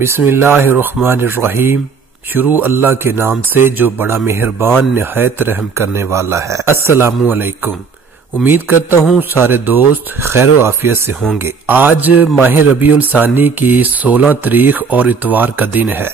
بسم اللہ الرحمن الرحیم۔ شروع اللہ کے نام سے جو بڑا مہربان نہایت رحم کرنے والا ہے۔ السلام علیکم۔ امید کرتا ہوں سارے دوست خیر و عافیت سے ہوں گے۔ آج ماہ ربیع الثانی کی 16 تاریخ اور اتوار کا دن ہے۔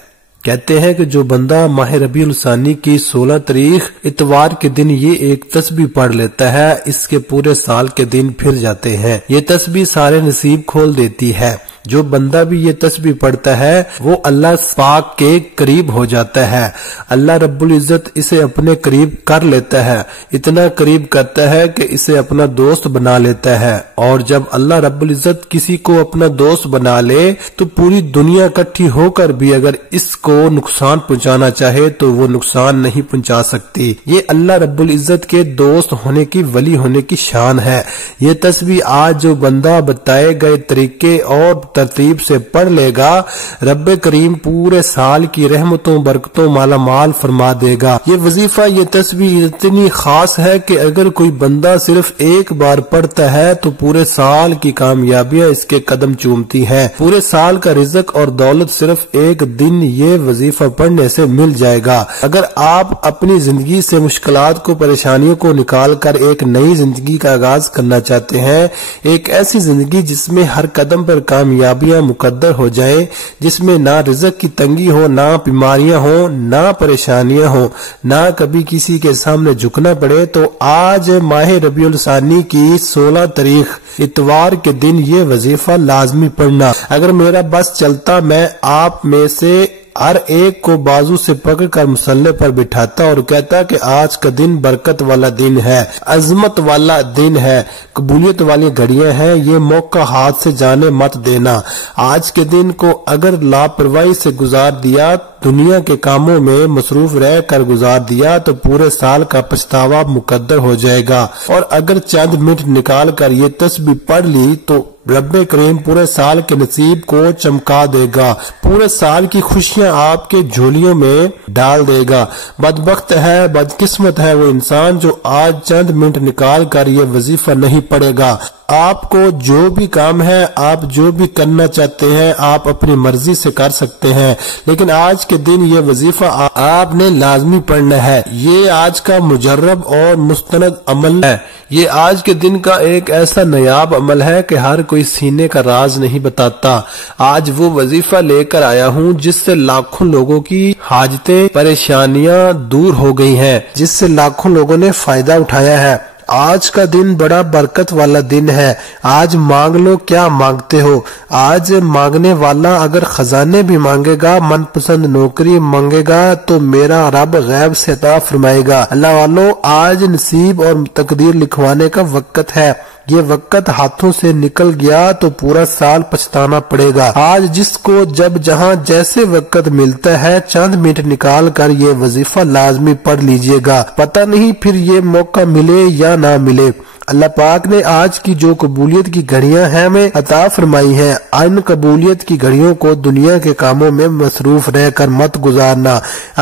کہتے ہیں کہ جو بندہ ماہ ربیع الثانی کی 16 تاریخ اتوار کے دن یہ ایک تسبیح پڑھ لیتا ہے، اس کے پورے سال کے دن پھر جاتے ہیں۔ یہ تسبیح سارے نصیب کھول دیتی ہے۔ جو بندہ بھی یہ تسبیح پڑھتا ہے وہ اللہ پاک کے قریب ہو جاتا ہے۔ اللہ رب العزت اسے اپنے قریب کر لیتا ہے، اتنا قریب کرتا ہے کہ اسے اپنا دوست بنا لیتا ہے۔ اور جب اللہ رب العزت کسی کو اپنا دوست بنا لے تو پوری دنیا اکٹھی ہو کر بھی اگر اس کو نقصان پہنچانا چاہے تو وہ نقصان نہیں پہنچا سکتی۔ یہ اللہ رب العزت کے دوست ہونے کی، ولی ہونے کی شان ہے۔ یہ تسبیح آج جو بندہ بتائے گئے طریقے اور ترتیب سے پڑھ لے گا، رب کریم پورے سال کی رحمتوں برکتوں مالا مال فرما دے گا۔ یہ وظیفہ، یہ تسبیح اتنی خاص ہے کہ اگر کوئی بندہ صرف ایک بار پڑھتا ہے تو پورے سال کی کامیابیاں اس کے قدم چومتی ہیں۔ پورے سال کا رزق اور دولت صرف ایک دن یہ وظیفہ پڑھنے سے مل جائے گا۔ اگر آپ اپنی زندگی سے مشکلات کو، پریشانیوں کو نکال کر ایک نئی زندگی کا آغاز کرنا چاہتے ہیں، ایک ایسی زندگی جس میں ہر قدم پر کامیابیاں مقدر ہو جائیں، جس میں نہ رزق کی تنگی ہو، نہ بیماریاں ہوں، نہ پریشانیاں ہوں، نہ کبھی کسی کے سامنے جھکنا پڑے، تو آج ماہ ربیع الثانی کی 16 تاریخ اتوار کے دن یہ وظیفہ لازمی پڑھنا۔ اگر میرا بس چلتا میں آپ میں سے ہر ایک کو بازو سے پکڑ کر مسلح پر بٹھاتا اور کہتا کہ آج کا دن برکت والا دن ہے، عظمت والا دن ہے، قبولیت والی گھڑیاں ہیں، یہ موقع ہاتھ سے جانے مت دینا۔ آج کے دن کو اگر لاپرواہی سے گزار دیا، دنیا کے کاموں میں مصروف رہ کر گزار دیا تو پورے سال کا پچھتاوا مقدر ہو جائے گا۔ اور اگر چند منٹ نکال کر یہ تسبیح پڑھ لی تو رب کریم پورے سال کے نصیب کو چمکا دے گا، پورے سال کی خوشیاں آپ کے جھولیوں میں ڈال دے گا۔ بدبخت ہے، بدقسمت ہے وہ انسان جو آج چند منٹ نکال کر یہ وظیفہ نہیں پڑھے گا۔ آپ کو جو بھی کام ہے، آپ جو بھی کرنا چاہتے ہیں، آپ اپنی مرضی سے کر سکتے ہیں، لیکن آج کے دن یہ وظیفہ آپ نے لازمی پڑھنا ہے۔ یہ آج کا مجرب اور مستند عمل ہے۔ یہ آج کے دن کا ایک ایسا نایاب عمل ہے کہ ہر کوئی سینے کا راز نہیں بتاتا۔ آج وہ وظیفہ لے کر آیا ہوں جس سے لاکھوں لوگوں کی حاجتیں، پریشانیاں دور ہو گئی ہیں، جس سے لاکھوں لوگوں نے فائدہ اٹھایا ہے۔ آج کا دن بڑا برکت والا دن ہے۔ آج مانگ لو کیا مانگتے ہو۔ آج مانگنے والا اگر خزانے بھی مانگے گا، من پسند نوکری مانگے گا تو میرا رب غیب سے عطا فرمائے گا۔ اللہ والو، آج نصیب اور تقدیر لکھوانے کا وقت ہے۔ یہ وقت ہاتھوں سے نکل گیا تو پورا سال پچھتانا پڑے گا۔ آج جس کو جب جہاں جیسے وقت ملتا ہے، چند منٹ نکال کر یہ وظیفہ لازمی پڑھ لیجئے گا۔ پتہ نہیں پھر یہ موقع ملے یا نہ ملے۔ اللہ پاک نے آج کی جو قبولیت کی گھڑیاں ہیں ہمیں عطا فرمائی ہیں، ان قبولیت کی گھڑیوں کو دنیا کے کاموں میں مصروف رہ کر مت گزارنا۔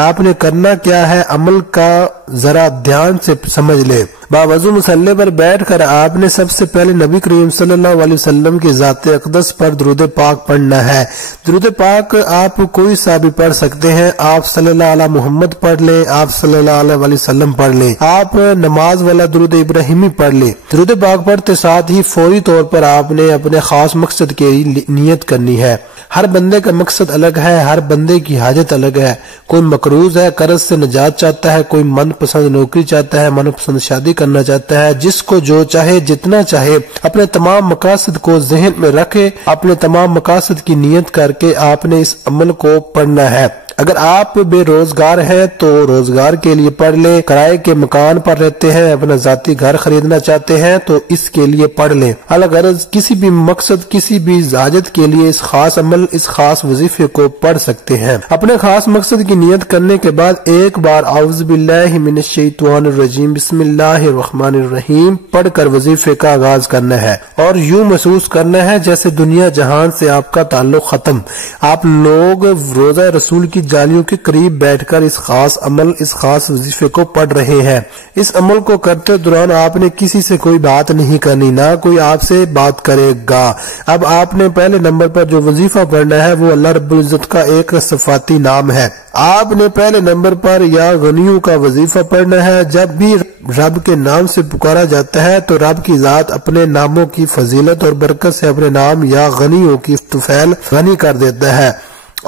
آپ نے کرنا کیا ہے، عمل کا ذرا دھیان سے سمجھ لے۔ باوضو مسلح پر بیٹھ کر آپ نے سب سے پہلے نبی کریم صلی اللہ علیہ وسلم کی ذات اقدس پر درود پاک پڑھنا ہے۔ درود پاک آپ کوئی سا بھی پڑھ سکتے ہیں۔ آپ صلی اللہ علیہ محمد پڑھ لیں، آپ صلی اللہ علیہ وسلم پڑھ لیں، آپ نماز والا درود ابراہیمی پڑھ لیں۔ درود پاک پڑھتے ساتھ ہی فوری طور پر آپ نے اپنے خاص مقصد کی نیت کرنی ہے۔ ہر بندے کا مقصد الگ ہے، ہر بندے کی حاجت الگ ہے۔ کوئی مقروض ہے، قرض سے نجات چاہتا ہے، کوئی من پسند نوکری چاہتا ہے، من پسند شادی کرنا چاہتا ہے۔ جس کو جو چاہے، جتنا چاہے، اپنے تمام مقاصد کو ذہن میں رکھے، اپنے تمام مقاصد کی نیت کر کے آپ نے اس عمل کو پڑھنا ہے۔ اگر آپ بے روزگار ہیں تو روزگار کے لیے پڑھ لیں، کرائے کے مکان پر رہتے ہیں، اپنا ذاتی گھر خریدنا چاہتے ہیں تو اس کے لیے پڑھ لیں۔ الغرض کسی بھی مقصد، کسی بھی حاجت کے لیے اس خاص عمل، اس خاص وظیفے کو پڑھ سکتے ہیں۔ اپنے خاص مقصد کی نیت کرنے کے بعد ایک بار اعوذ باللہ من الشیطان الرجیم بسم اللہ الرحمن الرحیم پڑھ کر وظیفے کا آغاز کرنا ہے، اور یوں محسوس کرنا ہے جیسے دنیا جہان سے آپ کا تعلق ختم۔ آپ لوگ روزہ رسول کی جالیوں کے قریب بیٹھ کر اس خاص عمل، اس خاص وظیفے کو پڑھ رہے ہیں۔ اس عمل کو کرتے دوران آپ نے کسی سے کوئی بات نہیں کرنی، نہ کوئی آپ سے بات کرے گا۔ اب آپ نے پہلے نمبر پر جو وظیفہ پڑھنا ہے وہ اللہ رب العزت کا ایک صفاتی نام ہے۔ آپ نے پہلے نمبر پر یا غنیوں کا وظیفہ پڑھنا ہے۔ جب بھی رب کے نام سے پکارا جاتا ہے تو رب کی ذات اپنے ناموں کی فضیلت اور برکت سے اپنے نام یا غنیوں کی طفیل غنی کر دیتا ہے۔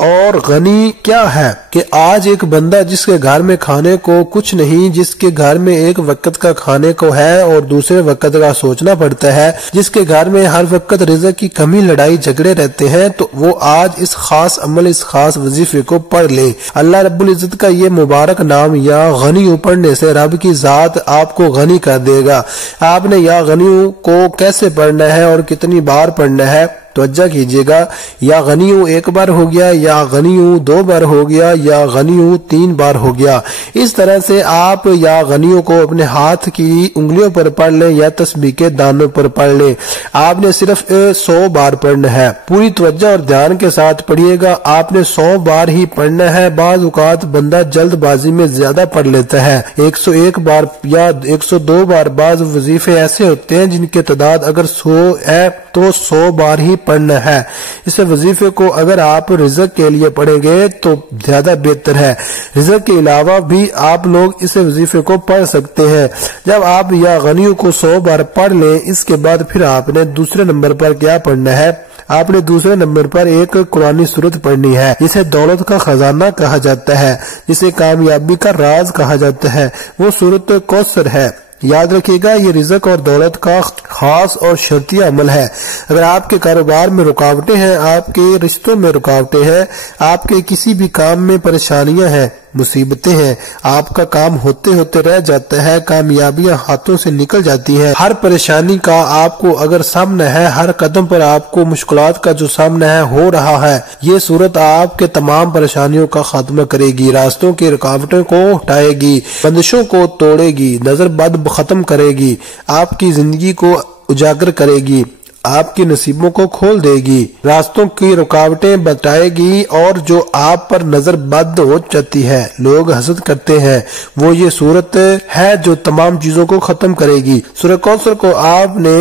اور غنی کیا ہے کہ آج ایک بندہ جس کے گھر میں کھانے کو کچھ نہیں، جس کے گھر میں ایک وقت کا کھانے کو ہے اور دوسرے وقت کا سوچنا پڑتا ہے، جس کے گھر میں ہر وقت رزق کی کمی، لڑائی جھگڑے رہتے ہیں، تو وہ آج اس خاص عمل، اس خاص وظیفے کو پڑھ لے۔ اللہ رب العزت کا یہ مبارک نام یا غنیوں پڑھنے سے رب کی ذات آپ کو غنی کر دے گا۔ آپ نے یا غنیوں کو کیسے پڑھنا ہے اور کتنی بار پڑھنا ہے توجہ کیجیے گا۔ یا غنیوں ایک بار ہو گیا، یا غنیوں دو بار ہو گیا، یا غنیوں تین بار ہو گیا۔ اس طرح سے آپ یا غنیوں کو اپنے ہاتھ کی انگلیوں پر پڑھ لیں یا تسبیح کے دانوں پر پڑھ لیں۔ آپ نے صرف 100 بار پڑھنا ہے۔ پوری توجہ اور دھیان کے ساتھ پڑھیے گا۔ آپ نے 100 بار ہی پڑھنا ہے۔ بعض اوقات بندہ جلد بازی میں زیادہ پڑھ لیتا ہے، 101 بار یا 102 بار۔ بعض وظیفے ایسے ہوتے ہیں جن کی تعداد اگر 100 ہے تو 100 بار ہی پڑھنا ہے۔ اس وظیفے کو اگر آپ رزق کے لیے پڑھیں گے تو زیادہ بہتر ہے۔ رزق کے علاوہ بھی آپ لوگ اس وظیفے کو پڑھ سکتے ہیں۔ جب آپ یا غنیوں کو 100 بار پڑھ لیں، اس کے بعد پھر آپ نے دوسرے نمبر پر کیا پڑھنا ہے؟ آپ نے دوسرے نمبر پر ایک قرآنی سورت پڑھنی ہے جسے دولت کا خزانہ کہا جاتا ہے، جسے کامیابی کا راز کہا جاتا ہے۔ وہ سورت کوثر ہے۔ یاد رکھیے گا یہ رزق اور دولت کا خاص اور شرطیہ عمل ہے۔ اگر آپ کے کاروبار میں رکاوٹیں ہیں، آپ کے رشتوں میں رکاوٹیں ہیں، آپ کے کسی بھی کام میں پریشانیاں ہیں، مصیبتیں ہیں، آپ کا کام ہوتے ہوتے رہ جاتا ہے، کامیابیاں ہاتھوں سے نکل جاتی ہیں، ہر پریشانی کا آپ کو اگر سامنا ہے، ہر قدم پر آپ کو مشکلات کا جو سامنا ہے ہو رہا ہے، یہ صورت آپ کے تمام پریشانیوں کا خاتمہ کرے گی، راستوں کی رکاوٹوں کو ہٹائے گی، بندشوں کو توڑے گی، نظر بد ختم کرے گی، آپ کی زندگی کو اجاگر کرے گی، آپ کے نصیبوں کو کھول دے گی، راستوں کی رکاوٹیں بتائے گی، اور جو آپ پر نظر بد ہو جاتی ہے، لوگ حسد کرتے ہیں، وہ یہ صورت ہے جو تمام چیزوں کو ختم کرے گی۔ سورہ کوثر کو آپ نے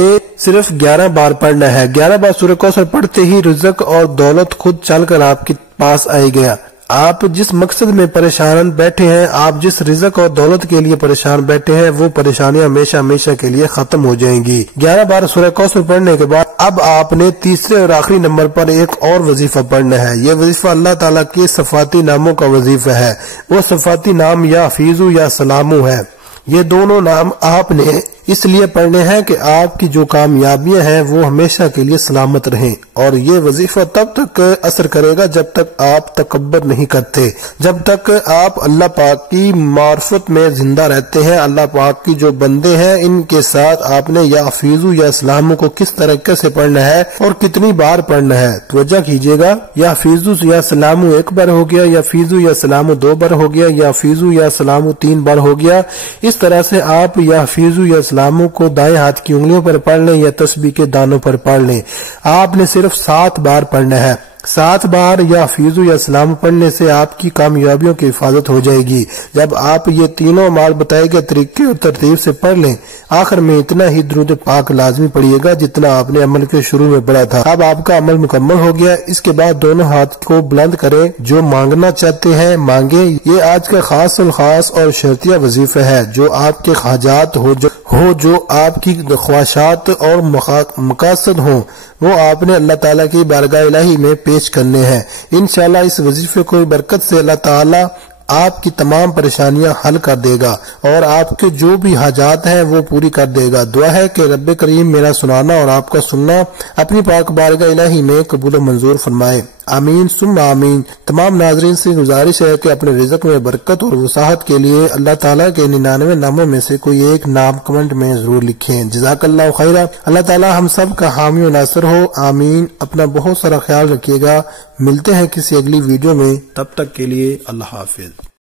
صرف 11 بار پڑھنا ہے۔ 11 بار سورہ کوثر پڑھتے ہی رزق اور دولت خود چل کر آپ کے پاس آئے گا۔ آپ جس مقصد میں پریشان بیٹھے ہیں، آپ جس رزق اور دولت کے لیے پریشان بیٹھے ہیں، وہ پریشانیاں ہمیشہ ہمیشہ کے لیے ختم ہو جائیں گی۔ 11 بار سورہ کوثر پڑھنے کے بعد اب آپ نے تیسرے اور آخری نمبر پر ایک اور وظیفہ پڑھنا ہے۔ یہ وظیفہ اللہ تعالیٰ کے صفاتی ناموں کا وظیفہ ہے۔ وہ صفاتی نام یا حفیظو یا سلامو ہے۔ یہ دونوں نام آپ نے اس لیے پڑھنے ہیں کہ آپ کی جو کامیابیاں ہیں وہ ہمیشہ کے لیے سلامت رہیں، اور یہ وظیفہ تب تک اثر کرے گا جب تک آپ تکبر نہیں کرتے، جب تک آپ اللہ پاک کی معرفت میں زندہ رہتے ہیں۔ اللہ پاک کی جو بندے ہیں ان کے ساتھ آپ نے یا حفیظو یا سلامو کو کس طریقے سے پڑھنا ہے اور کتنی بار پڑھنا ہے توجہ کیجیے گا۔ یا حفیظو یا سلامو ایک بار ہو گیا، یا حفیظو یا سلامو 2 بار ہو گیا، یا حفیظو یا سلامو 3 بار ہو گیا۔ اس طرح سے آپ یا حفیظو یا سلامو کو دائیں ہاتھ کی انگلیوں پر پڑھ لیں یا تسبیح کے دانوں پر پڑھ لیں۔ آپ نے صرف 7 بار پڑھنا ہے۔ 7 بار یا حفیظو یا سلام پڑھنے سے آپ کی کامیابیوں کی حفاظت ہو جائے گی۔ جب آپ یہ تینوں مال بتائے گئے طریقے اور ترتیب سے پڑھ لیں، آخر میں اتنا ہی درود پاک لازمی پڑھیے گا جتنا آپ نے عمل کے شروع میں پڑھا تھا۔ اب آپ کا عمل مکمل ہو گیا۔ اس کے بعد دونوں ہاتھ کو بلند کریں، جو مانگنا چاہتے ہیں مانگیں۔ یہ آج کا خاص الخاص اور شرطیہ وظیفہ ہے۔ جو آپ کے حاجات ہو جو آپ کی خواہشات اور مقاصد ہوں، وہ آپ نے اللہ تعالیٰ کی بارگاہ الہی میں پیش کرنے ہیں۔ انشاءاللہ اس وظیفے کو برکت سے اللہ تعالیٰ آپ کی تمام پریشانیاں حل کر دے گا اور آپ کے جو بھی حاجات ہیں وہ پوری کر دے گا۔ دعا ہے کہ رب کریم میرا سنانا اور آپ کا سننا اپنی پاک بارگاہ الہی میں قبول و منظور فرمائے، آمین ثم آمین۔ تمام ناظرین سے گزارش ہے کہ اپنے رزق میں برکت اور وسعت کے لیے اللہ تعالیٰ کے 99 ناموں میں سے کوئی ایک نام کمنٹ میں ضرور لکھیں۔ جزاک اللہ خیرہ۔ اللہ تعالیٰ ہم سب کا حامی و ناصر ہو، آمین۔ اپنا بہت سارا خیال رکھیے گا۔ ملتے ہیں کسی اگلی ویڈیو میں، تب تک کے لیے اللہ حافظ۔